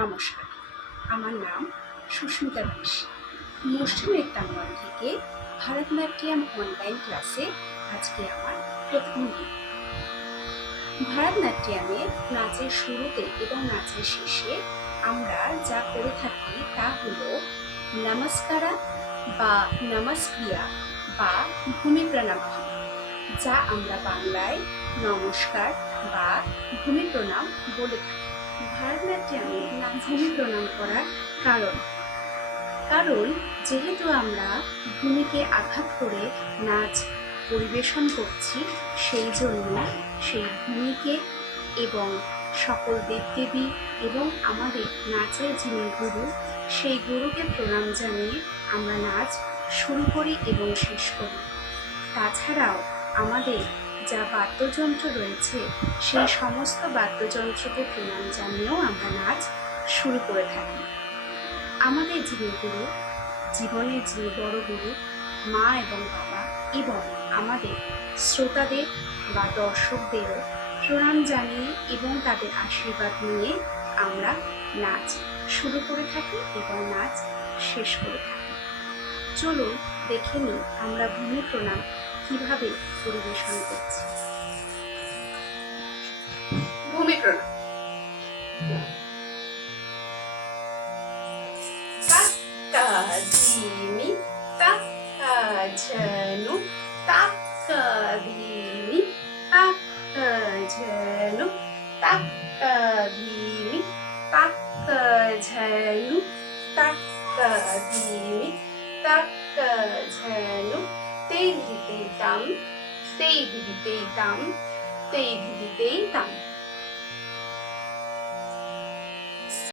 নমস্কার, আমার নাম সুস্মিতা দাস। অনুষ্ঠান নৃত্যাঙ্গন থেকে ভারতনাট্যম অনলাইন ক্লাসে আজকে আমার প্রথম দিন। ভারতনাট্যমে নাচের শুরুতে এবং নাচের শেষে আমরা যা করে থাকি তা হলো নমস্কারা বা নমস্ক্রিয়া বা ভূমি প্রণামাহ, যা আমরা বাংলায় নমস্কার বা ভূমি প্রণাম বলে থাকি। ভারতনাট্যমে ভূমি প্রণাম করার কারণ যেহেতু আমরা ভূমিকে আঘাত করে নাচ পরিবেশন করছি, সেই জন্য সেই ভূমিকে এবং সকল দেবদেবী এবং আমাদের নাচের যিনি গুরু, সেই গুরুকে প্রণাম জানিয়ে আমরা নাচ শুরু করি এবং শেষ করি। তাছাড়াও আমাদের যা বাদ্যযন্ত্র রয়েছে সেই সমস্ত বাদ্যযন্ত্রকে প্রণাম জানিয়েও আমরা নাচ শুরু করে থাকি। আমাদের যিনি গুরু, জীবনের যিনি বড় গুরু, মা এবং বাবা, এবং আমাদের শ্রোতাদের বা দর্শকদেরও প্রণাম জানিয়ে এবং তাদের আশীর্বাদ নিয়ে আমরা নাচ শুরু করে থাকি এবং নাচ শেষ করে থাকি। চলুন দেখে নিই আমরা ভূমি প্রণাম কিভাবে পরিবেশন করছি। ভূমি প্রণাম। धिमी तक झनु तक धीमी तक झनु तक धीमी तक झनु तक धीमी तक झनु ते धिते तम ते धिते तम ते धिते तम